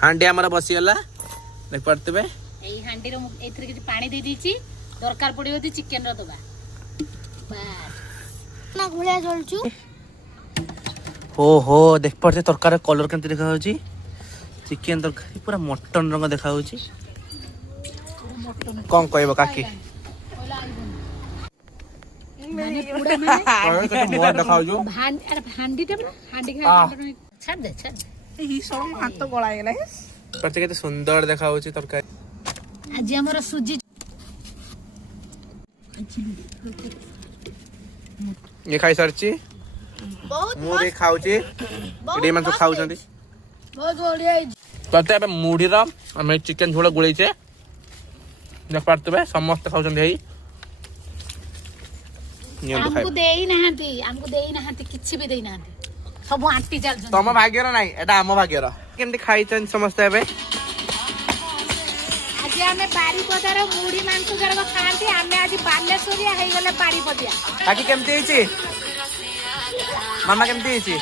हांडी हमारा बसीगला देख पारते एई हांडी रो एथरे किछि पानी दे दीची दरकार पड़ियो ती चिकन रो दबा बस ना घोळ्या जळचू हो देख पारते तरकारी कलर केमती देखा होची चिकन तरकारी पूरा मटन रंग देखा होची कौन कहबो काकी माने पूरा माने तो मोर देखा होजो हांडी टे हांडी खा छाड़ दे ई सोम हाथ तो गळा गेला पारते केते सुंदर देखा होची तरकारी आज हमर सुजी ये खाई सरची बहुत मुड़ी खाउची एडी मन तो खाउचंदी बहुत बढ़िया पारते अब मुड़ी रा हम चिकन झोल गुळै छे देख पारते समस्त खाउचंदी हेई नियंतो खाइ हमको देई नहांती किछि भी देई नहांती सब आंटी चल तम भाग्यर नाही एटा हम भाग्यर केमती खाइचन समस्त एबे आज हमें बारीपदार मुढ़ी मांस जरक खाती हमें आज बालेश्वरिया हो गले बारीपदिया काकी केमती हेची मामा केमती हेची